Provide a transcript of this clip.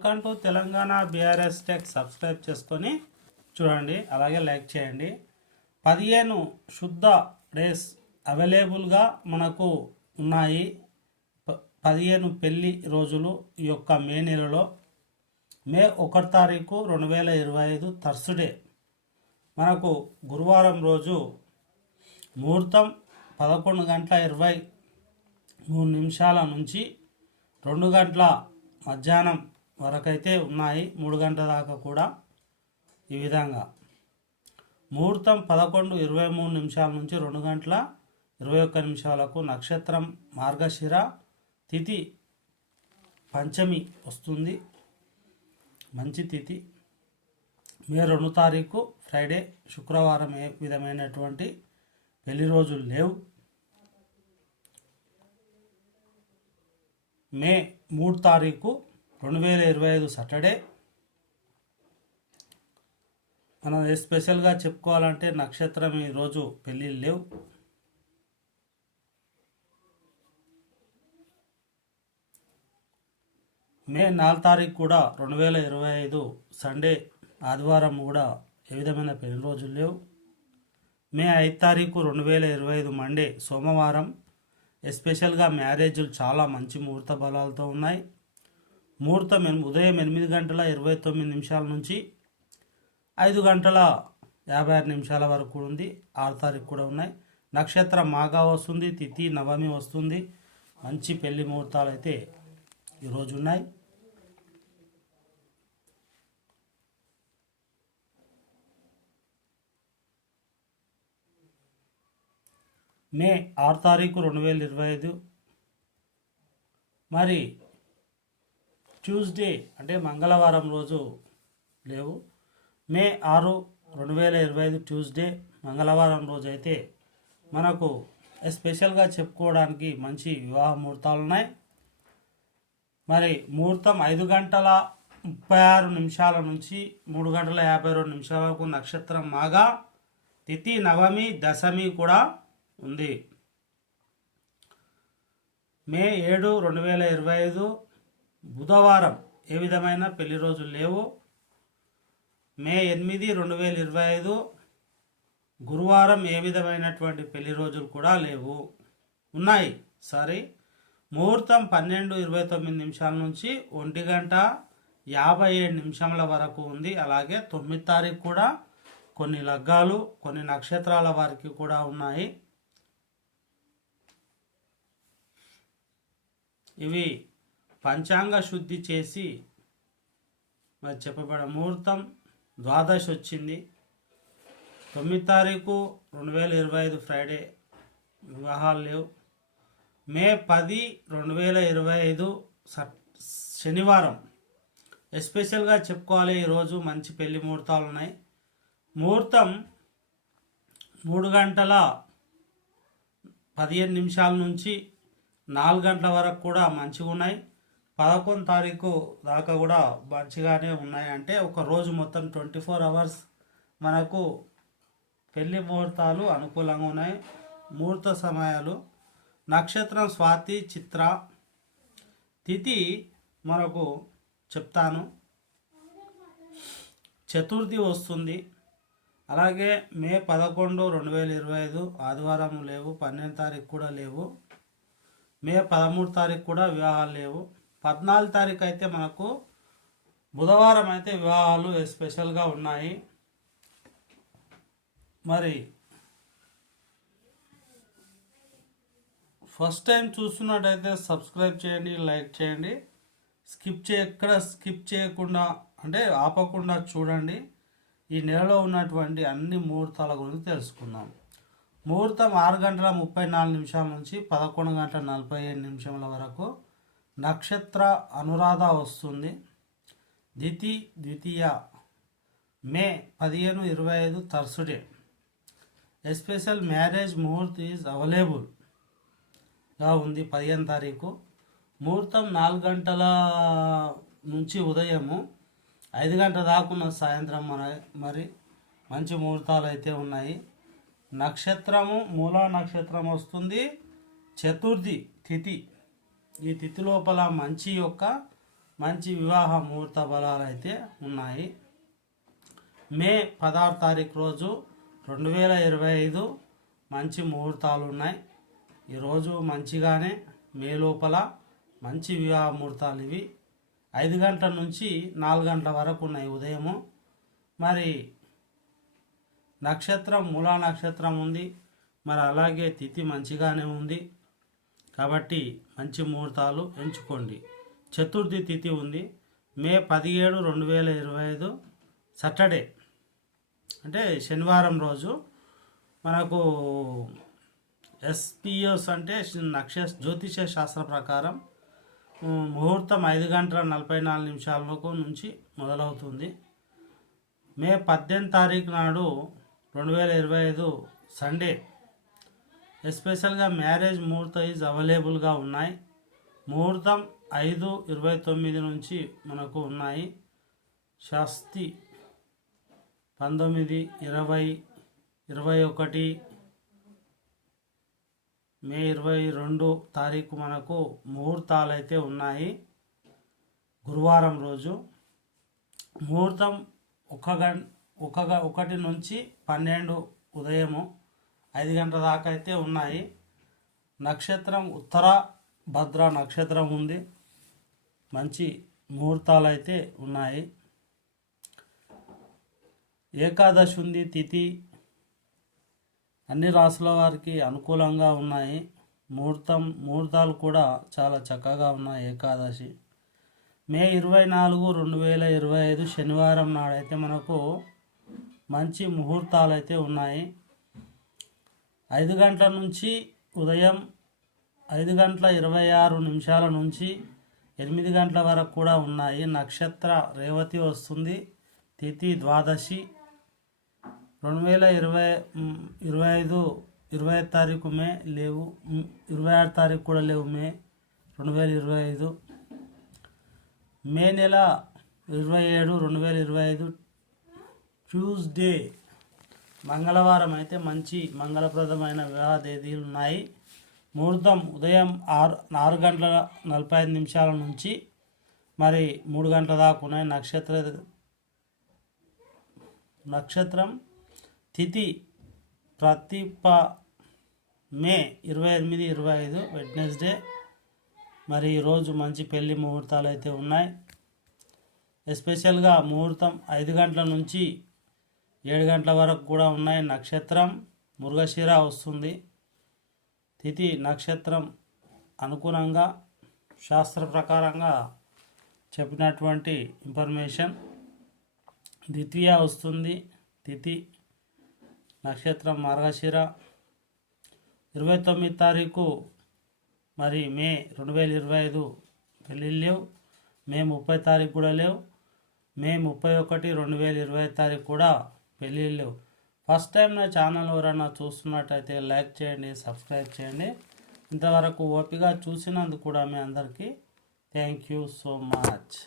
Welcome to Telangana BRS tech subscribe చేసుకొని చూడండి అలాగే లైక్ చేయండి. పదిహేను శుద్ధ డేస్ అవైలబుల్గా మనకు ఉన్నాయి. ప- పదిహేను పెళ్ళి రోజులు ఈ యొక్క మే నెలలో. మే ఒకటి తారీఖు రెండు వేల ఇరవై ఐదు థర్స్డే. మనకు గురువారం రోజు ముహూర్తం పదకొండు గంటల ఇరవై మూడు నిమిషాల నుంచి రెండు గంటల మధ్యాహ్నం వరకైతే ఉన్నాయి మూడు గంటల దాకా కూడా ఈ విధంగా. ముహూర్తం పదకొండు ఇరవై మూడు నిమిషాల నుంచి రెండు గంటల ఇరవై ఒక్క నిమిషాలకు నక్షత్రం మార్గశిర తిథి పంచమి వస్తుంది. మంచి తిథి. మే రెండు తారీఖు ఫ్రైడే శుక్రవారం ఏ విధమైనటువంటి పెళ్ళి రోజులు లేవు. మే మూడు తారీఖు రెండు వేల ఇరవై ఐదు సాటర్డే. మనం ఎస్పెషల్గా స్పెషల్గా చెప్పుకోవాలంటే నక్షత్రం ఈరోజు పెళ్ళిళ్ళు లేవు. మే నాలుగు తారీఖు కూడా రెండు వేల ఇరవై ఐదు సండే ఆదివారం కూడా ఏ విధమైన పెళ్ళి రోజులు లేవు. మే ఐదు తారీఖు రెండు వేల ఇరవై ఐదు మండే సోమవారం. ఎస్పెషల్గా మ్యారేజ్లు చాలా మంచి ముహూర్త బలాలతో ఉన్నాయి. ముహూర్తం ఎన్- ఉదయం ఎనిమిది గంటల ఇరవై తొమ్మిది నిమిషాల నుంచి ఐదు గంటల యాభై ఆరు నిమిషాల వరకు ఉంది. ఆరు తారీఖు కూడా ఉన్నాయి. నక్షత్రం మాగా వస్తుంది తిథి నవమి వస్తుంది. మంచి పెళ్ళి ముహూర్తాలు అయితే ఈరోజు ఉన్నాయి. మే ఆరు తారీఖు రెండు వేల ఇరవై ఐదు. మరి ట్యూస్డే అంటే మంగళవారం రోజు లేవు. మే ఆరు రెండు వేల ఇరవై ఐదు ట్యూస్డే మంగళవారం రోజు అయితే మనకు స్పెషల్గా చెప్పుకోవడానికి మంచి వివాహ ముహూర్తాలు ఉన్నాయి. మరి ముహూర్తం ఐదు గంటల ముప్పై ఆరు నిమిషాల నుంచి మూడు గంటల యాభై రెండు నిమిషాల వరకు నక్షత్రం మాగా తిథి నవమి దశమి కూడా ఉంది. మే ఏడు రెండు వేల ఇరవై ఐదు బుధవారం ఏ విధమైన పెళ్ళి రోజులు లేవు? మే ఎనిమిది రెండు వేల ఇరవై ఐదు. గురువారం ఏ విధమైనటువంటి పెళ్ళి రోజులు కూడా లేవు. ఉన్నాయి. సారీ. ముహూర్తం పన్నెండు ఇరవై తొమ్మిది నిమిషాల నుంచి ఒంటి గంట యాభై ఏడు నిమిషాల వరకు ఉంది. అలాగే తొమ్మిది తారీఖు కూడా కొన్ని లగ్గాలు కొన్ని నక్షత్రాల వారికి కూడా ఉన్నాయి. ఇవి పంచాంగ శుద్ధి చేసి మరి చెప్పబడిన ముహూర్తం ద్వాదశి వచ్చింది. తొమ్మిది తారీఖు రెండు వేల ఇరవై ఐదు ఫ్రైడే. వివాహాలు లేవు. మే పది రెండు వేల ఇరవై ఐదు శనివారం. ఎస్పెషల్గా చెప్పుకోవాలి ఈరోజు మంచి పెళ్ళి ముహూర్తాలు ఉన్నాయి. ముహూర్తం మూడు గంటల పదిహేను నిమిషాల నుంచి నాలుగు గంటల వరకు కూడా మంచిగా ఉన్నాయి పదకొండు తారీఖు దాకా కూడా మంచిగానే ఉన్నాయి అంటే ఒక రోజు మొత్తం ట్వంటీ ఫోర్ అవర్స్ మనకు పెళ్ళి ముహూర్తాలు అనుకూలంగా ఉన్నాయి. ముహూర్త సమయాలు నక్షత్రం స్వాతి చిత్ర తిథి మనకు చెప్తాను. చతుర్థి వస్తుంది. అలాగే మే పదకొండు రెండు వేల ఇరవై ఐదు ఆదివారం లేవు పన్నెండు తారీఖు కూడా లేవు. మే పదమూడు తారీఖు కూడా వివాహాలు లేవు. పద్నాలుగు తారీఖు అయితే మనకు బుధవారం అయితే వివాహాలు స్పెషల్గా ఉన్నాయి. మరి ఫస్ట్ టైం చూస్తున్నట్టయితే సబ్స్క్రైబ్ చేయండి లైక్ చేయండి. స్కిప్ చే ఎక్కడ స్కిప్ చేయకుండా అంటే ఆపకుండా చూడండి. ఈ నెలలో ఉన్నటువంటి అన్ని ముహూర్తాల గురించి తెలుసుకుందాం. ముహూర్తం ఆరు గంటల ముప్పై నాలుగు నిమిషాల నుంచి పదకొండు గంటల నలభై ఏడు నిమిషాల వరకు నక్షత్ర అనురాధ వస్తుంది. ద్వితి ద్వితీయ మే పదిహేను ఇరవై ఐదు Thursday. Special marriage muhurat is అవైలబుల్గా ఉంది పదిహేను తారీఖు. ముహూర్తం నాలుగు గంటల నుంచి ఉదయము ఐదు గంటల దాకున్న సాయంత్రం మన మరి మంచి ముహూర్తాలు అయితే ఉన్నాయి. నక్షత్రము మూలా నక్షత్రం వస్తుంది. చతుర్థి తిథి. ఈ తిథి లోపల మంచి యొక్క మంచి వివాహ ముహూర్త బలాలు అయితే ఉన్నాయి. మే పదహారు తారీఖు రోజు రెండు వేల ఇరవై ఐదు మంచి ముహూర్తాలు ఉన్నాయి. ఈరోజు మంచిగానే మే లోపల మంచి వివాహ ముహూర్తాలు ఇవి. ఐదు గంటల నుంచి నాలుగు గంటల వరకు ఉన్నాయి ఉదయము. మరి నక్షత్రం మూలా నక్షత్రం ఉంది. మరి అలాగే తిథి మంచిగానే ఉంది. కాబట్టి మంచి ముహూర్తాలు ఎంచుకోండి. చతుర్థి తిథి ఉంది. మే పదిహేడు రెండు వేల ఇరవై ఐదు సాటర్డే అంటే శనివారం రోజు మనకు ఎస్పిఎస్ అంటే నక్ష జ్యోతిష శాస్త్ర ప్రకారం ముహూర్తం ఐదు గంటల నలభై నాలుగు నిమిషాలకు నుంచి మొదలవుతుంది. మే పద్దెనిమిది తారీఖు నాడు రెండు వేల ఇరవై ఐదు సండే ఎస్పెషల్గా మ్యారేజ్ ముహూర్తం ఈజ్ అవైలబుల్గా ఉన్నాయి. ముహూర్తం ఐదు ఇరవై తొమ్మిది నుంచి మనకు ఉన్నాయి. షస్తి పంతొమ్మిది ఇరవై ఇరవై ఒకటి మే ఇరవై రెండు తారీఖు మనకు ముహూర్తాలు అయితే ఉన్నాయి. గురువారం రోజు ముహూర్తం ఒక గం ఒక ఒకటి నుంచి పన్నెండు ఉదయము. ఐదు గంటల దాకా అయితే ఉన్నాయి. నక్షత్రం ఉత్తర భద్ర నక్షత్రం ఉంది. మంచి ముహూర్తాలు అయితే ఉన్నాయి. ఏకాదశి ఉంది తిథి. అన్ని రాసుల వారికి అనుకూలంగా ఉన్నాయి. ముహూర్తం ముహూర్తాలు కూడా చాలా చక్కగా ఉన్నాయి ఏకాదశి. మే ఇరవై నాలుగు రెండు వేల ఇరవై ఐదు శనివారం నాడైతే మనకు మంచి ముహూర్తాలు అయితే ఉన్నాయి. ఐదు గంటల నుంచి ఉదయం ఐదు గంటల ఇరవై ఆరు నిమిషాల నుంచి ఎనిమిది గంటల వరకు కూడా ఉన్నాయి. నక్షత్ర రేవతి వస్తుంది. తిథి ద్వాదశి. రెండు వేల ఇరవై ఇరవై ఐదు ఇరవై ఐదు తారీఖు మే లేవు. ఇరవై ఆరు తారీఖు కూడా లేవు మే. రెండు వేల ఇరవై ఐదు. మే నెల ఇరవై ఏడు రెండు వేల ఇరవై ఐదు. ట్యూస్డే. మంగళవారం అయితే మంచి మంగళప్రదమైన వివాహ తేదీలు ఉన్నాయి. ముహూర్తం ఉదయం ఆరు ఆరు గంటల నలభై ఐదు నిమిషాల నుంచి మరి మూడు గంటల దాకా ఉన్నాయి. నక్షత్ర నక్షత్రం తిథి ప్రతిప మే ఇరవై ఎనిమిది ఇరవై ఐదు వెడ్నెస్డే. మరి ఈరోజు మంచి పెళ్ళి ముహూర్తాలు అయితే ఉన్నాయి. ఎస్పెషల్గా ముహూర్తం ఐదు గంటల నుంచి ఏడు గంటల వరకు కూడా ఉన్నాయి. నక్షత్రం మృగశిర వస్తుంది. తిథి నక్షత్రం అనుగుణంగా శాస్త్ర ప్రకారంగా చెప్పినటువంటి ఇన్ఫర్మేషన్ ద్వితీయ వస్తుంది. తిథి నక్షత్రం మార్గశిర. ఇరవై తొమ్మిది తారీఖు మరి మే రెండు వేల ఇరవై ఐదు పెళ్ళిళ్ళు లేవు. మే ముప్పై తారీఖు కూడా లేవు. మే ముప్పై ఒకటి రెండు వేల ఇరవై తారీఖు కూడా పెళ్ళిళ్ళు ఫస్ట్ టైం నా ఛానల్ ఎవరైనా చూస్తున్నట్టయితే లైక్ చేయండి సబ్స్క్రైబ్ చేయండి. ఇంతవరకు ఓపిక చూసినందుకు కూడా మీ అందరికీ థ్యాంక్ యూ సో మచ్.